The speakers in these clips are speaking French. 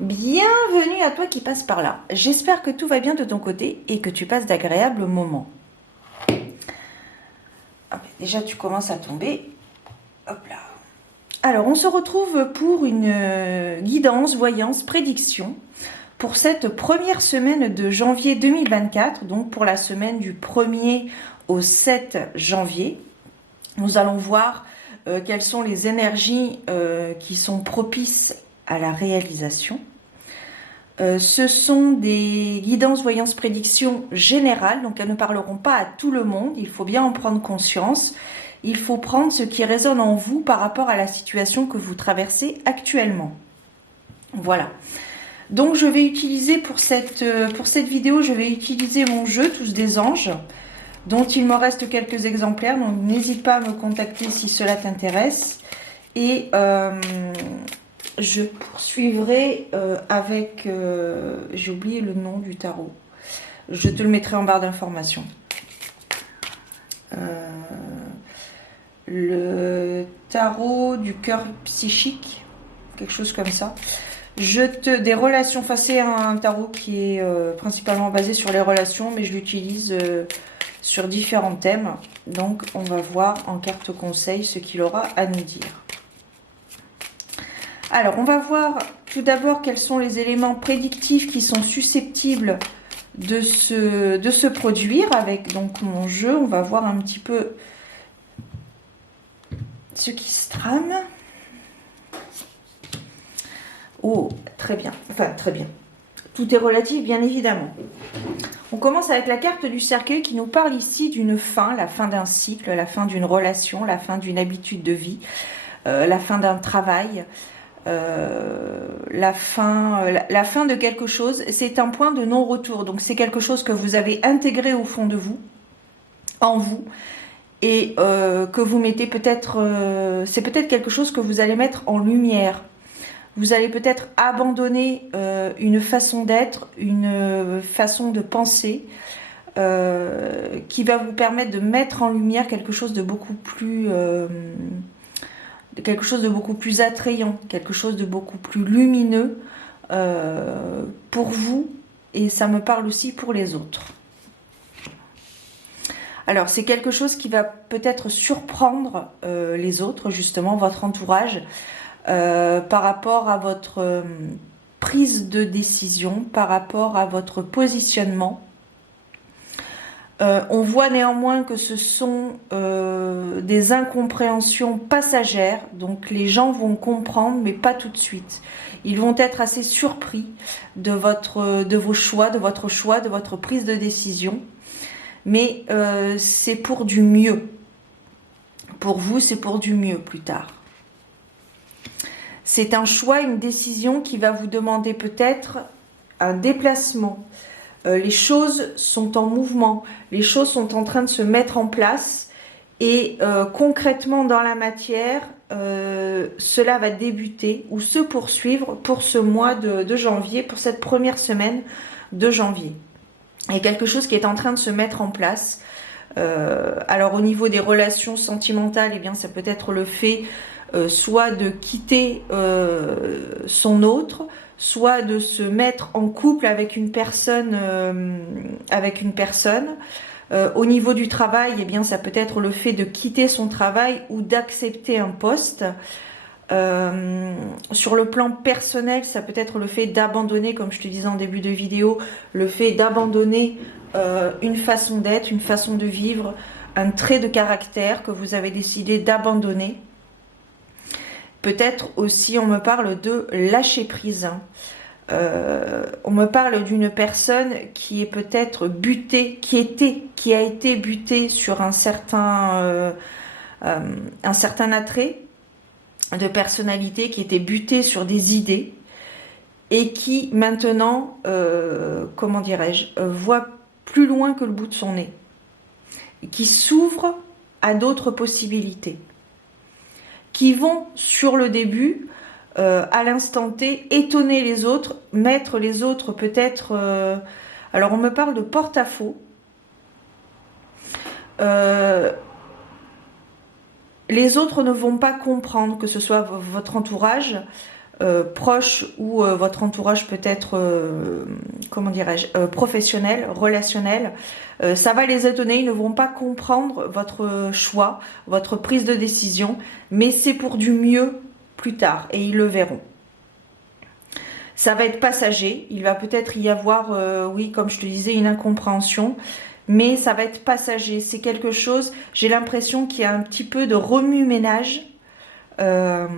Bienvenue à toi qui passe par là. J'espère que tout va bien de ton côté et que tu passes d'agréables moments. Déjà, tu commences à tomber. Hop là. Alors, on se retrouve pour une guidance, voyance, prédiction pour cette première semaine de janvier 2024, donc pour la semaine du 1er au 7 janvier. Nous allons voir quelles sont les énergies qui sont propices à la réalisation. Ce sont des guidances, voyances, prédictions générales, donc elles ne parleront pas à tout le monde, il faut bien en prendre conscience. Il faut prendre ce qui résonne en vous par rapport à la situation que vous traversez actuellement. Voilà. Donc je vais utiliser pour cette vidéo, je vais utiliser mon jeu Tous des anges, dont il me reste quelques exemplaires, donc n'hésite pas à me contacter si cela t'intéresse. Et je poursuivrai avec... j'ai oublié le nom du tarot. Je te le mettrai en barre d'informations. Le tarot du cœur psychique, quelque chose comme ça. Des relations, enfin c'est un tarot qui est principalement basé sur les relations, mais je l'utilise sur différents thèmes. Donc on va voir en carte conseil ce qu'il aura à nous dire. Alors, on va voir tout d'abord quels sont les éléments prédictifs qui sont susceptibles de se produire avec donc mon jeu. On va voir un petit peu ce qui se trame. Oh, très bien. Enfin, très bien. Tout est relatif, bien évidemment. On commence avec la carte du cercueil qui nous parle ici d'une fin, la fin d'un cycle, la fin d'une relation, la fin d'une habitude de vie, la fin d'un travail. La fin de quelque chose, c'est un point de non-retour. Donc c'est quelque chose que vous avez intégré au fond de vous, en vous, et que vous mettez peut-être, c'est peut-être quelque chose que vous allez mettre en lumière. Vous allez peut-être abandonner une façon d'être, une façon de penser, qui va vous permettre de mettre en lumière quelque chose de beaucoup plus attrayant, quelque chose de beaucoup plus lumineux pour vous, et ça me parle aussi pour les autres. Alors c'est quelque chose qui va peut-être surprendre les autres, justement votre entourage, par rapport à votre prise de décision, par rapport à votre positionnement. On voit néanmoins que ce sont des incompréhensions passagères, donc les gens vont comprendre, mais pas tout de suite. Ils vont être assez surpris de vos choix, de votre prise de décision, mais c'est pour du mieux. Pour vous, c'est pour du mieux plus tard. C'est un choix, une décision qui va vous demander peut-être un déplacement. Les choses sont en mouvement, les choses sont en train de se mettre en place et concrètement dans la matière, cela va débuter ou se poursuivre pour ce mois de janvier, pour cette première semaine de janvier. Il y a quelque chose qui est en train de se mettre en place. Alors au niveau des relations sentimentales, eh bien, ça peut être le fait soit de quitter son autre, soit de se mettre en couple avec une personne. Au niveau du travail, eh bien, ça peut être le fait de quitter son travail ou d'accepter un poste. Sur le plan personnel, ça peut être le fait d'abandonner, comme je te disais en début de vidéo, le fait d'abandonner une façon d'être, une façon de vivre, un trait de caractère que vous avez décidé d'abandonner. Peut-être aussi, on me parle de lâcher prise. On me parle d'une personne qui est peut-être butée, qui a été butée sur un certain attrait de personnalité, qui était butée sur des idées et qui maintenant, comment dirais-je, voit plus loin que le bout de son nez, et qui s'ouvre à d'autres possibilités, qui vont sur le début, à l'instant T, étonner les autres, mettre les autres peut-être... alors on me parle de porte-à-faux. Les autres ne vont pas comprendre, que ce soit votre entourage, proche ou votre entourage peut être, comment dirais-je, professionnel, relationnel. Ça va les étonner, ils ne vont pas comprendre votre choix, votre prise de décision, mais c'est pour du mieux plus tard et ils le verront. Ça va être passager, il va peut-être y avoir, oui, comme je te disais, une incompréhension, mais ça va être passager. C'est quelque chose, j'ai l'impression qu'il y a un petit peu de remue-ménage. Ça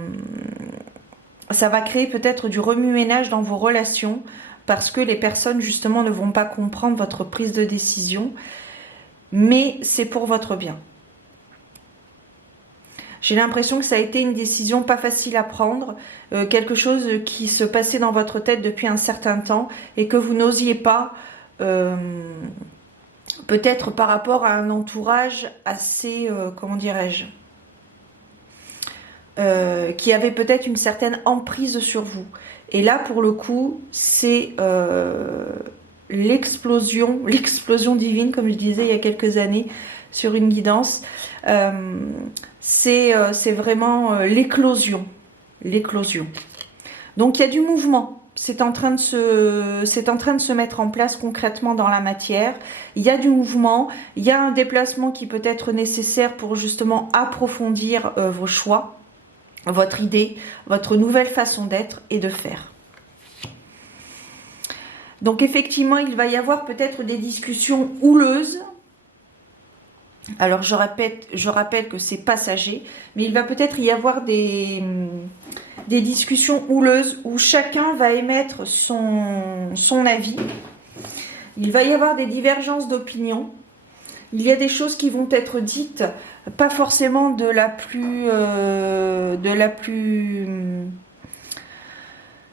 va créer peut-être du remue-ménage dans vos relations parce que les personnes justement ne vont pas comprendre votre prise de décision, mais c'est pour votre bien. J'ai l'impression que ça a été une décision pas facile à prendre, quelque chose qui se passait dans votre tête depuis un certain temps et que vous n'osiez pas, peut-être par rapport à un entourage assez, comment dirais-je, qui avait peut-être une certaine emprise sur vous. Et là, pour le coup, c'est l'explosion divine, comme je disais il y a quelques années sur une guidance. C'est vraiment l'éclosion. Donc il y a du mouvement. C'est en train de se mettre en place concrètement dans la matière. Il y a du mouvement, il y a un déplacement qui peut être nécessaire pour justement approfondir vos choix, votre idée, votre nouvelle façon d'être et de faire. Donc effectivement, il va y avoir peut-être des discussions houleuses. Alors je rappelle que c'est passager, mais il va peut-être y avoir des discussions houleuses où chacun va émettre son avis. Il va y avoir des divergences d'opinion. Il y a des choses qui vont être dites, pas forcément de la plus...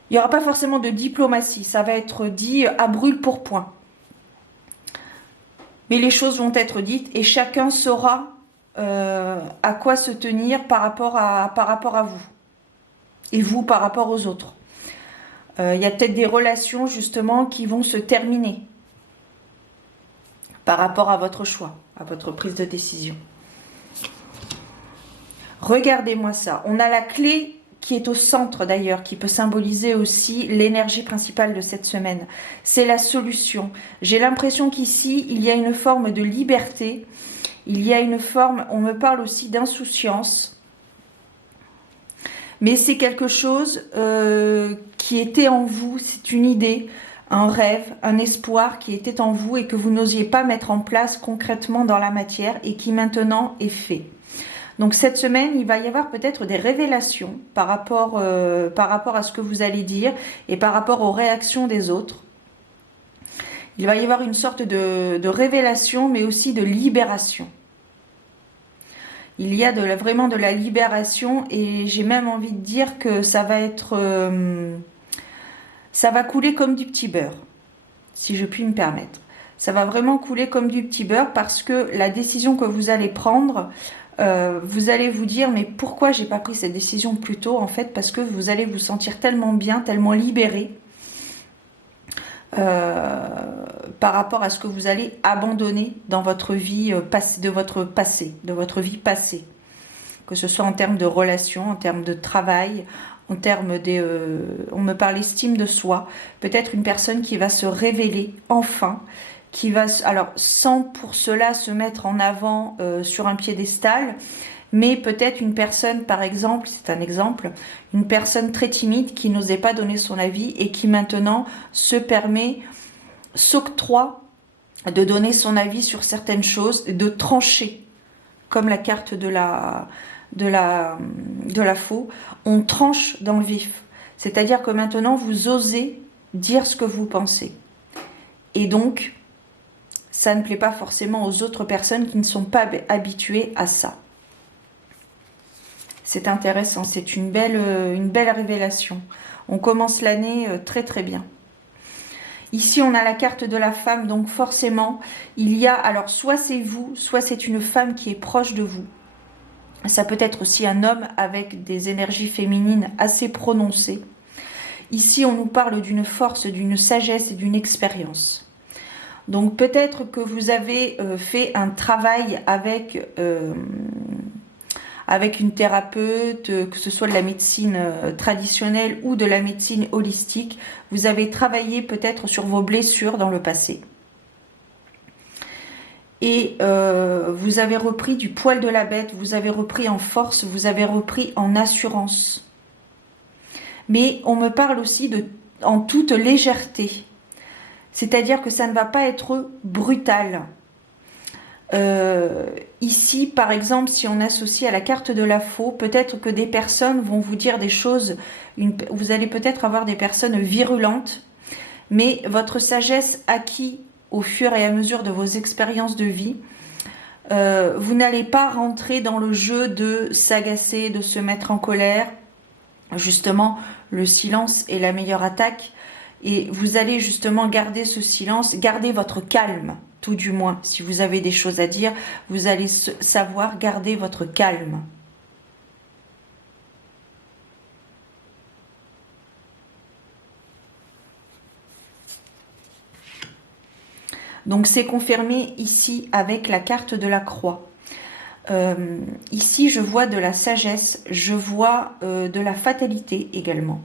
Il n'y aura pas forcément de diplomatie, ça va être dit à brûle pour point. Mais les choses vont être dites et chacun saura à quoi se tenir par rapport à vous. Et vous par rapport aux autres. Il y a peut-être des relations justement qui vont se terminer par rapport à votre choix, à votre prise de décision. Regardez-moi ça. On a la clé qui est au centre d'ailleurs, qui peut symboliser aussi l'énergie principale de cette semaine. C'est la solution. J'ai l'impression qu'ici, il y a une forme de liberté. Il y a une forme, on me parle aussi d'insouciance. Mais c'est quelque chose qui était en vous, c'est une idée, un rêve, un espoir qui était en vous et que vous n'osiez pas mettre en place concrètement dans la matière et qui maintenant est fait. Donc cette semaine, il va y avoir peut-être des révélations par rapport à ce que vous allez dire et par rapport aux réactions des autres. Il va y avoir une sorte de révélation mais aussi de libération. Il y a vraiment de la libération et j'ai même envie de dire que ça va être... ça va couler comme du petit beurre, si je puis me permettre. Ça va vraiment couler comme du petit beurre parce que la décision que vous allez prendre, vous allez vous dire mais pourquoi j'ai pas pris cette décision plus tôt en fait, parce que vous allez vous sentir tellement bien, tellement libéré par rapport à ce que vous allez abandonner dans votre vie de votre vie passée, que ce soit en termes de relations, en termes de travail, en termes on me parle estime de soi, peut-être une personne qui va se révéler enfin, qui va, alors sans pour cela se mettre en avant sur un piédestal, mais peut-être une personne, par exemple, c'est un exemple, une personne très timide qui n'osait pas donner son avis et qui maintenant s'octroie de donner son avis sur certaines choses, de trancher, comme la carte de la faux, on tranche dans le vif. C'est-à-dire que maintenant, vous osez dire ce que vous pensez. Et donc, ça ne plaît pas forcément aux autres personnes qui ne sont pas habituées à ça. C'est intéressant, c'est une belle révélation. On commence l'année très très bien. Ici, on a la carte de la femme, donc forcément, il y a, alors soit c'est vous, soit c'est une femme qui est proche de vous. Ça peut être aussi un homme avec des énergies féminines assez prononcées. Ici, on nous parle d'une force, d'une sagesse et d'une expérience. Donc peut-être que vous avez fait un travail avec avec une thérapeute, que ce soit de la médecine traditionnelle ou de la médecine holistique. Vous avez travaillé peut-être sur vos blessures dans le passé. Et vous avez repris du poil de la bête, vous avez repris en force, vous avez repris en assurance. Mais on me parle aussi en toute légèreté. C'est-à-dire que ça ne va pas être brutal. Ici, par exemple, si on associe à la carte de la faux, peut-être que des personnes vont vous dire des choses, vous allez peut-être avoir des personnes virulentes, mais votre sagesse acquise au fur et à mesure de vos expériences de vie, vous n'allez pas rentrer dans le jeu de s'agacer, de se mettre en colère. Justement, le silence est la meilleure attaque. Et vous allez justement garder ce silence, garder votre calme, tout du moins. Si vous avez des choses à dire, vous allez savoir garder votre calme. Donc c'est confirmé ici avec la carte de la croix. Ici, je vois de la sagesse, je vois de la fatalité également.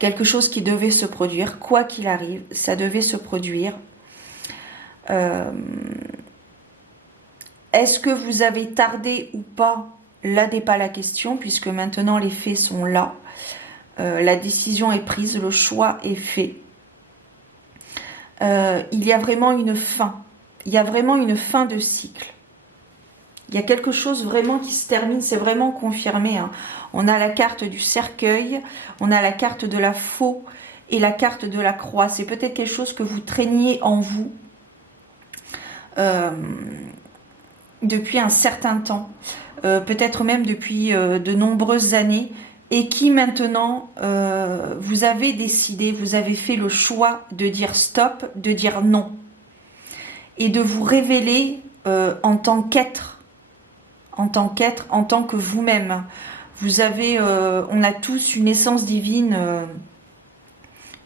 Quelque chose qui devait se produire, quoi qu'il arrive, ça devait se produire. Est-ce que vous avez tardé ou pas? Là n'est pas la question, puisque maintenant les faits sont là. La décision est prise, le choix est fait. Il y a vraiment une fin. Il y a vraiment une fin de cycle. Il y a quelque chose vraiment qui se termine, c'est vraiment confirmé. Hein. On a la carte du cercueil, on a la carte de la faux et la carte de la croix. C'est peut-être quelque chose que vous traîniez en vous depuis un certain temps, peut-être même depuis de nombreuses années, et qui maintenant, vous avez décidé, vous avez fait le choix de dire stop, de dire non, et de vous révéler en tant qu'être, en tant que vous-même. Vous avez, on a tous une essence divine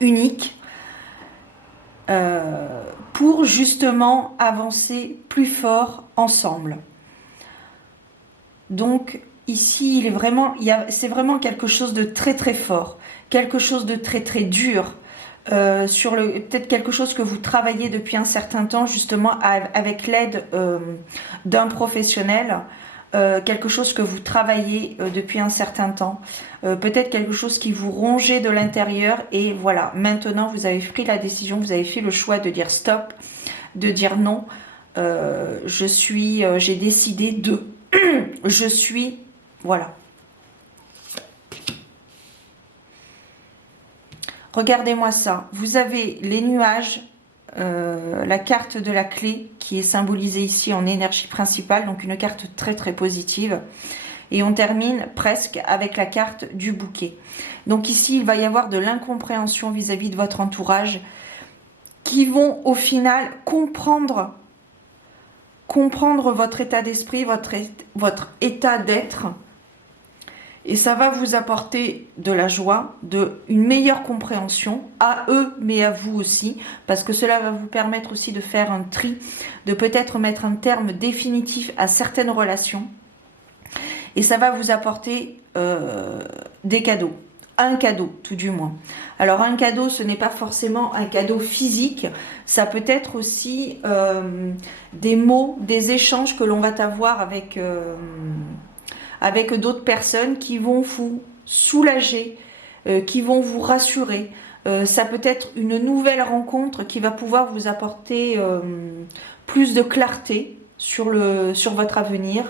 unique pour justement avancer plus fort ensemble. Donc ici, c'est vraiment quelque chose de très très fort, quelque chose de très très dur. Peut-être quelque chose que vous travaillez depuis un certain temps justement avec l'aide d'un professionnel, quelque chose que vous travaillez depuis un certain temps, peut-être quelque chose qui vous rongeait de l'intérieur, et voilà, maintenant vous avez pris la décision, vous avez fait le choix de dire stop, de dire non, j'ai décidé de, je suis, voilà. Regardez-moi ça, vous avez les nuages, la carte de la clé qui est symbolisée ici en énergie principale, donc une carte très très positive. Et on termine presque avec la carte du bouquet. Donc ici, il va y avoir de l'incompréhension vis-à-vis de votre entourage qui vont au final comprendre votre état d'esprit, votre état d'être. Et ça va vous apporter de la joie, une meilleure compréhension à eux, mais à vous aussi, parce que cela va vous permettre aussi de faire un tri, de peut-être mettre un terme définitif à certaines relations. Et ça va vous apporter des cadeaux, un cadeau tout du moins. Alors un cadeau, ce n'est pas forcément un cadeau physique, ça peut être aussi des mots, des échanges que l'on va avoir avec d'autres personnes qui vont vous soulager, qui vont vous rassurer. Ça peut être une nouvelle rencontre qui va pouvoir vous apporter plus de clarté sur votre avenir.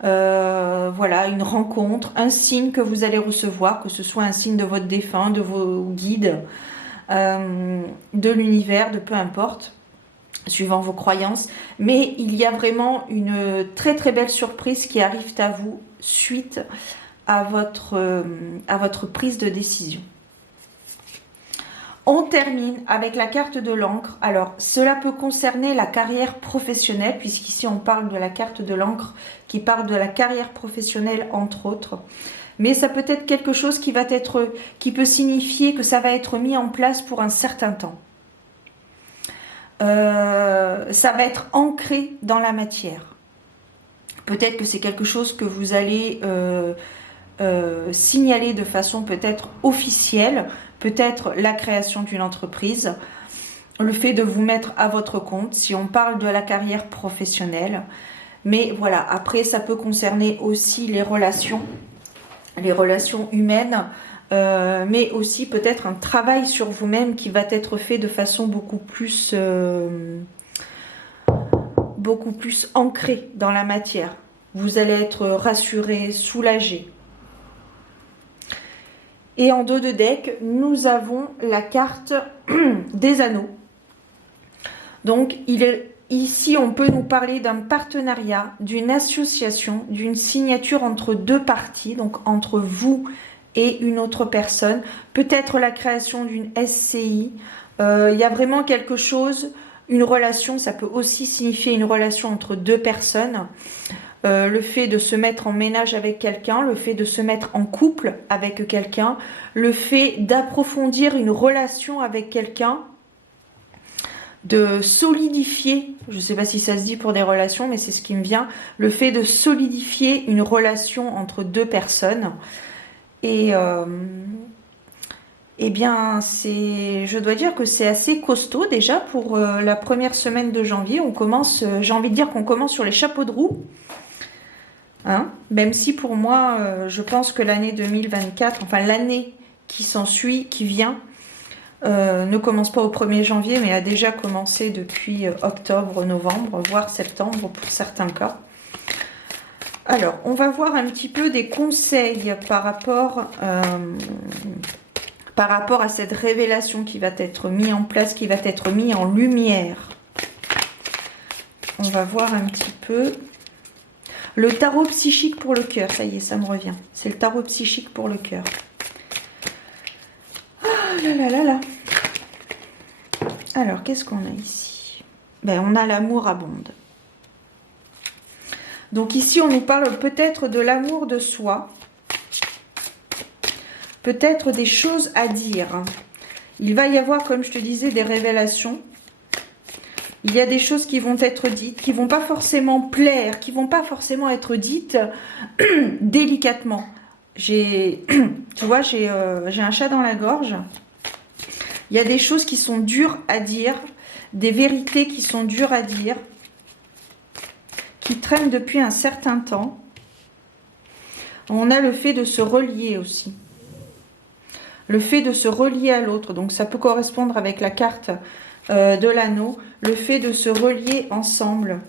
Voilà, une rencontre, un signe que vous allez recevoir, que ce soit un signe de votre défunt, de vos guides, de l'univers, de peu importe, suivant vos croyances. Mais il y a vraiment une très très belle surprise qui arrive à vous suite à votre prise de décision. On termine avec la carte de l'encre. Alors, cela peut concerner la carrière professionnelle, puisqu'ici on parle de la carte de l'encre qui parle de la carrière professionnelle, entre autres. Mais ça peut être quelque chose qui peut signifier que ça va être mis en place pour un certain temps. Ça va être ancré dans la matière. Peut-être que c'est quelque chose que vous allez signaler de façon peut-être officielle, peut-être la création d'une entreprise, le fait de vous mettre à votre compte, si on parle de la carrière professionnelle. Mais voilà, après ça peut concerner aussi les relations humaines, mais aussi peut-être un travail sur vous-même qui va être fait de façon beaucoup plus ancrée dans la matière. Vous allez être rassuré, soulagé. Et en dos de deck, nous avons la carte des anneaux. Donc, ici, on peut nous parler d'un partenariat, d'une association, d'une signature entre deux parties, donc entre vous et une autre personne. Peut-être la création d'une SCI. Il y a vraiment quelque chose, une relation, ça peut aussi signifier une relation entre deux personnes. Le fait de se mettre en ménage avec quelqu'un, le fait de se mettre en couple avec quelqu'un, le fait d'approfondir une relation avec quelqu'un, de solidifier, je ne sais pas si ça se dit pour des relations, mais c'est ce qui me vient, le fait de solidifier une relation entre deux personnes. Et eh bien, je dois dire que c'est assez costaud déjà pour la première semaine de janvier. On commence, j'ai envie de dire qu'on commence sur les chapeaux de roue. Hein, même si pour moi, je pense que l'année 2024, enfin l'année qui s'ensuit, qui vient, ne commence pas au 1er janvier, mais a déjà commencé depuis octobre, novembre, voire septembre pour certains cas. Alors, on va voir un petit peu des conseils par rapport à cette révélation qui va être mise en place, qui va être mise en lumière. On va voir un petit peu... Le tarot psychique pour le cœur, ça y est, ça me revient. C'est le tarot psychique pour le cœur. Ah là là là là. Alors, qu'est-ce qu'on a ici? Ben, on a l'amour abonde. Donc ici, on nous parle peut-être de l'amour de soi. Peut-être des choses à dire. Il va y avoir, comme je te disais, des révélations. Il y a des choses qui vont être dites, qui ne vont pas forcément plaire, qui ne vont pas forcément être dites délicatement. Tu vois, j'ai un chat dans la gorge. Il y a des choses qui sont dures à dire, des vérités qui sont dures à dire, qui traînent depuis un certain temps. On a le fait de se relier aussi. Le fait de se relier à l'autre. Donc ça peut correspondre avec la carte de l'anneau, le fait de se relier ensemble.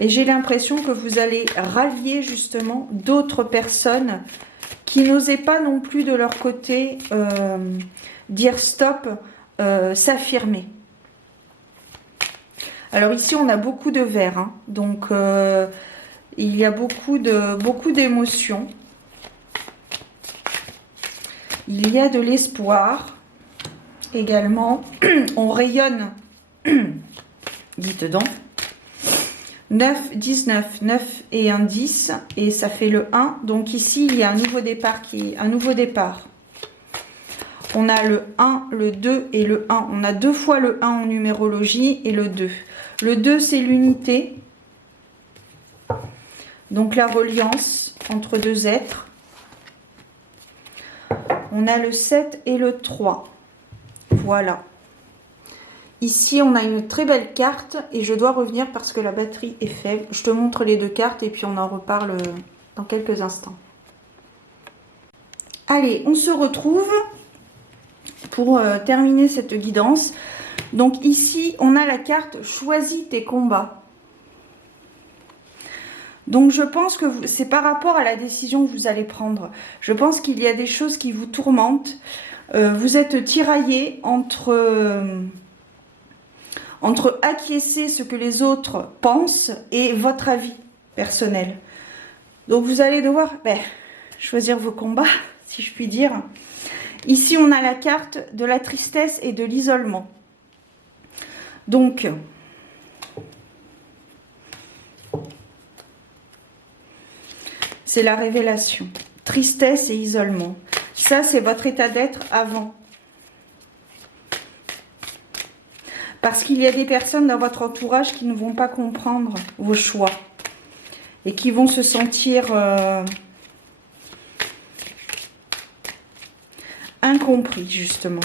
Et j'ai l'impression que vous allez rallier justement d'autres personnes qui n'osaient pas non plus de leur côté dire stop, s'affirmer. Alors ici on a beaucoup de vert, hein, donc il y a beaucoup d'émotions. Il y a de l'espoir. Également, on rayonne, dites donc, 9, 19, 9 et un 10, et ça fait le 1. Donc ici, il y a un nouveau départ On a le 1, le 2 et le 1. On a deux fois le 1 en numérologie et le 2. Le 2, c'est l'unité. Donc la reliance entre deux êtres. On a le 7 et le 3. Voilà. Ici, on a une très belle carte et je dois revenir parce que la batterie est faible. Je te montre les deux cartes et puis on en reparle dans quelques instants. Allez, on se retrouve pour terminer cette guidance. Donc ici, on a la carte « Choisis tes combats ». Donc je pense que c'est par rapport à la décision que vous allez prendre. Je pense qu'il y a des choses qui vous tourmentent. Vous êtes tiraillé entre acquiescer ce que les autres pensent et votre avis personnel. Donc vous allez devoir choisir vos combats, si je puis dire. Ici, on a la carte de la tristesse et de l'isolement. Donc, c'est la révélation. Tristesse et isolement. Ça, c'est votre état d'être avant. Parce qu'il y a des personnes dans votre entourage qui ne vont pas comprendre vos choix. Et qui vont se sentir incompris, justement.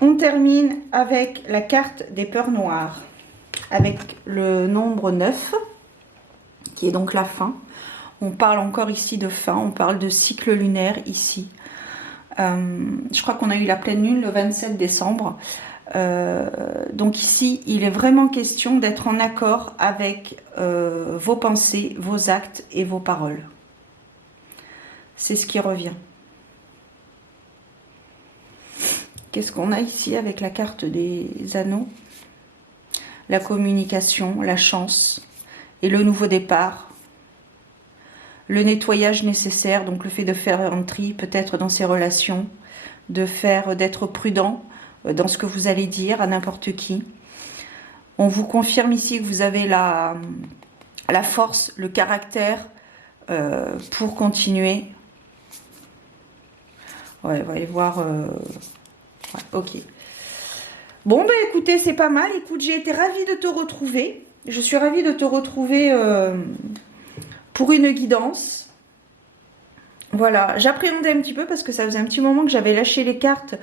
On termine avec la carte des peurs noires. Avec le nombre 9, qui est donc la fin. On parle encore ici de fin, on parle de cycle lunaire ici. Je crois qu'on a eu la pleine lune le 27 décembre. Donc ici, il est vraiment question d'être en accord avec vos pensées, vos actes et vos paroles. C'est ce qui revient. Qu'est-ce qu'on a ici avec la carte des anneaux? La communication, la chance et le nouveau départ. Le nettoyage nécessaire, donc le fait de faire un tri peut-être dans ses relations, d'être prudent dans ce que vous allez dire à n'importe qui. On vous confirme ici que vous avez la force, le caractère pour continuer. Ouais, on va aller voir. Ouais, ok. Bon, ben écoutez, c'est pas mal. Écoute, j'ai été ravie de te retrouver. Je suis ravie de te retrouver pour une guidance. Voilà, j'appréhendais un petit peu parce que ça faisait un petit moment que j'avais lâché les cartes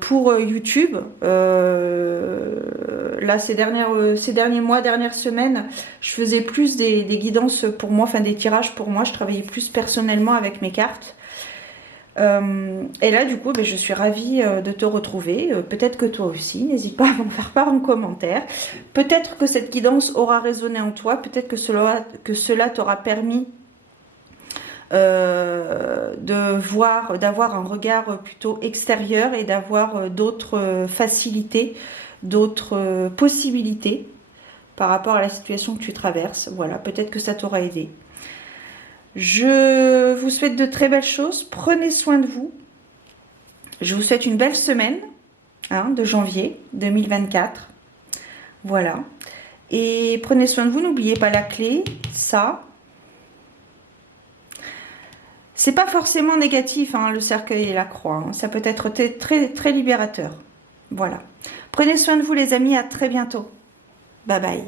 pour YouTube. Là, ces derniers mois, dernières semaines, je faisais plus des guidances pour moi, enfin des tirages pour moi. Je travaillais plus personnellement avec mes cartes. Et là, du coup, ben, je suis ravie de te retrouver. Peut-être que toi aussi, n'hésite pas à m'en faire part en commentaire. Peut-être que cette guidance aura résonné en toi. Peut-être que cela t'aura permis d'avoir un regard plutôt extérieur et d'avoir d'autres facilités, d'autres possibilités par rapport à la situation que tu traverses. Voilà, peut-être que ça t'aura aidé. Je vous souhaite de très belles choses. Prenez soin de vous. Je vous souhaite une belle semaine de janvier 2024. Voilà. Et prenez soin de vous. N'oubliez pas la clé. Ça. C'est pas forcément négatif, le cercueil et la croix. Ça peut être très, très libérateur. Voilà. Prenez soin de vous, les amis. À très bientôt. Bye bye.